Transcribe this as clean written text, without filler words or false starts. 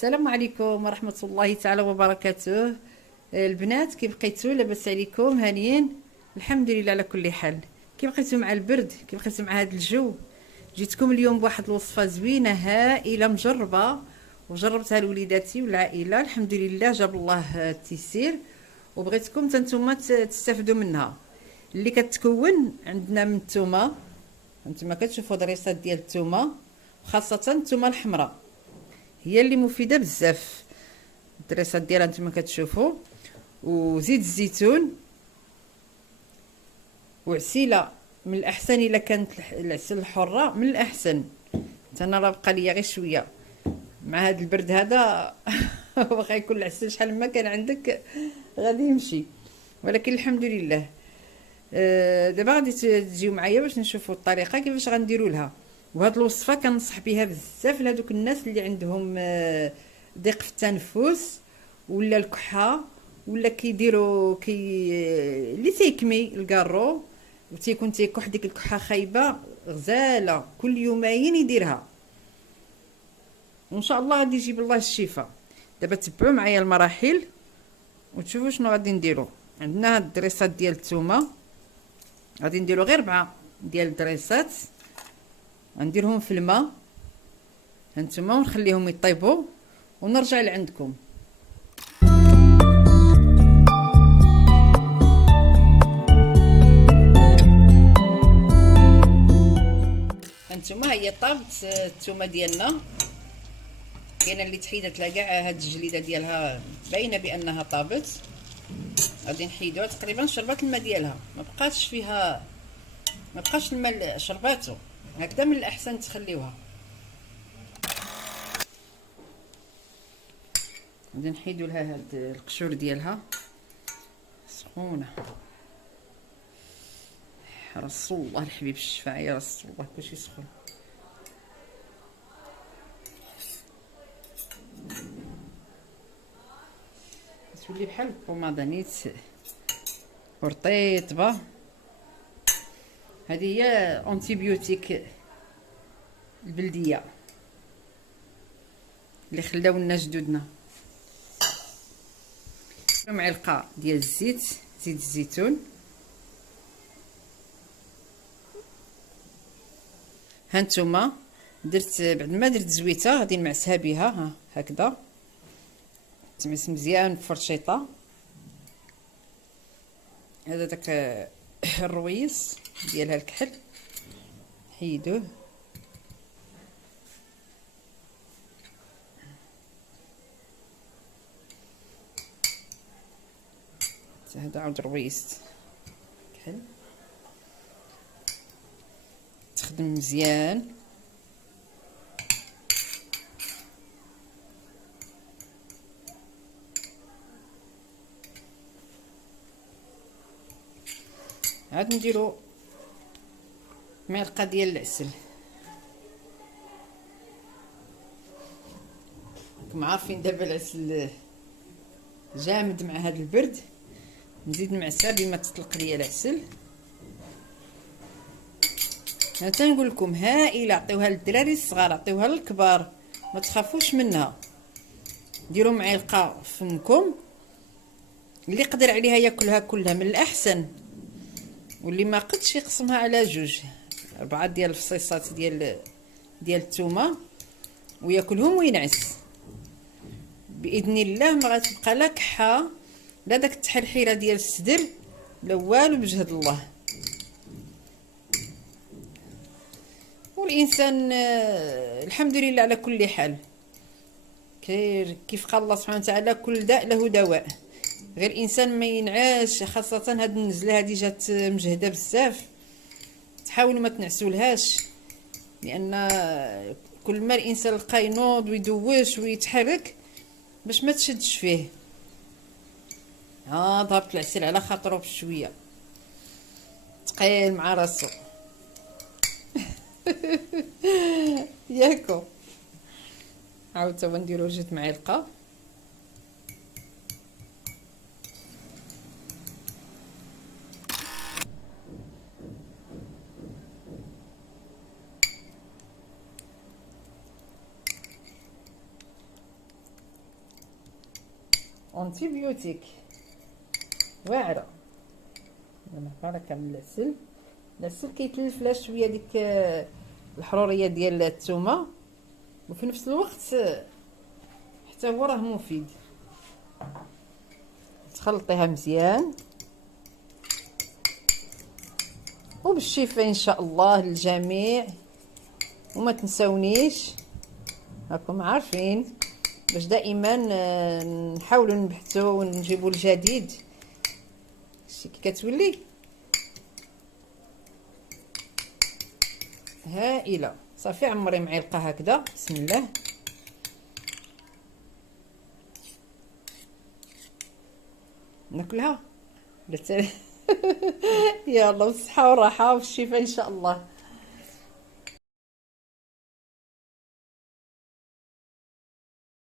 السلام عليكم ورحمة الله تعالى وبركاته. البنات كي بقيتو؟ لاباس عليكم؟ هانيين؟ الحمد لله على كل حال. كي بقيتو مع البرد؟ كي بقيتو مع هذا الجو؟ جيتكم اليوم بواحد الوصفة زوينة هائلة مجربة، وجربتها لوليداتي والعائلة، الحمد لله جاب الله التيسير، وبغيتكم تنتوما تستافدوا منها. اللي كتكون عندنا من الثومه، انتما كتشوفوا دريسات ديال الثومه، خاصة الثومه الحمراء هي اللي مفيده بزاف. الدريسات ديالها نتوما كتشوفوا، وزيت الزيتون، وعسيله من الاحسن الا كانت العسل الحره من الاحسن. انا راه بقى ليا غير شويه مع هذا البرد هذا واخا يكون العسل شحال ما كان عندك غادي يمشي، ولكن الحمد لله. دابا غادي تجيو معايا باش نشوفوا الطريقه كيفاش غنديروا لها. وهاد الوصفه كنصح بها بزاف لهذوك الناس اللي عندهم ضيق في التنفس ولا الكحه، ولا كيديروا اللي تيكمي الكارو وتيكون تيكح ديك الكحه خايبه غزاله، كل يومين يديرها وان شاء الله غادي يجيب الله الشفاء. دابا تبعوا معايا المراحل وتشوفوا شنو غادي نديروا. عندنا هاد الدريسات ديال الثومه، غادي نديروا غير 4 ديال الدريسات، غنديرهم في الماء هانتوما ونخليهم يطيبوا ونرجع لعندكم. هانتوما هي طابت الثومه ديالنا، كاينه اللي تحيدت لها كاع هاد الجليده ديالها باينه بانها طابت. غادي نحيدوها تقريبا شربات الماء ديالها، ما بقاش الماء شرباتو، هكذا من الاحسن تخليوها. غادي نحيدو لها هاد القشور ديالها سخونه. رسول الله الحبيب الشفاعه يا رسول الله، كلشي سخون. تولي بحال البوماده نيت ورطيطبه. هذه هي انتيبيوتيك البلديه اللي خلاو لنا جدودنا. معلقه ديال الزيت، زيت الزيتون. هانتوما درت بعد ما درت زويته غادي نمعسها بها، ها هكذا تمعس مزيان بفرشيطه. هذا داك الرويس ديالها الكحل حيدوه. هذا عاود رويس كحل تخدم مزيان. عاد نديرو معلقه ديال العسل، راكم عارفين دابا العسل جامد مع هذا البرد. نزيد نمعسها بما تطلق ليا العسل. انا تنقول لكم هائله، عطيوها للدراري الصغار، عطيوها للكبار، ما تخافوش منها. ديروا معلقه في فمكم، اللي قدر عليها ياكلها كلها من الاحسن، واللي ما قدش يقسمها على 4 ديال الفصيصات ديال الثومه وياكلهم وينعس باذن الله. ما غتبقى لا كحه لا داك التحرحيره ديال الصدر لا والو بجهد الله. والانسان الحمد لله على كل حال، كيف قال الله سبحانه وتعالى كل داء له دواء. غير الانسان ما ينعاش، خاصه هاد النزله هادي جات مجهده بزاف، تحاولوا ما تنعسولهاش، لان كل ما الانسان لقى ينوض ويدوش ويتحرك باش ما تشدش فيه. ضربت العسل على خاطرو بشويه ثقيل مع راسو ياكو. عاود تا نديرو 2 معالق. اونتي بيوتيك واعره. نعرف هكا من العسل. العسل كيتلف لها شويه ديك الحروريه ديال الثومه، وفي نفس الوقت حتى هو راه مفيد. تخلطيها مزيان، وبالشفاء ان شاء الله للجميع. وما تنسونيش راكم عارفين باش دائما نحاولوا نبحثوا ونجيبوا الجديد. شتي كي كتولي هائله. صافي عمري معلقه هكذا. بسم الله. ناكلها يلا بالصحه والراحه والشفاء ان شاء الله.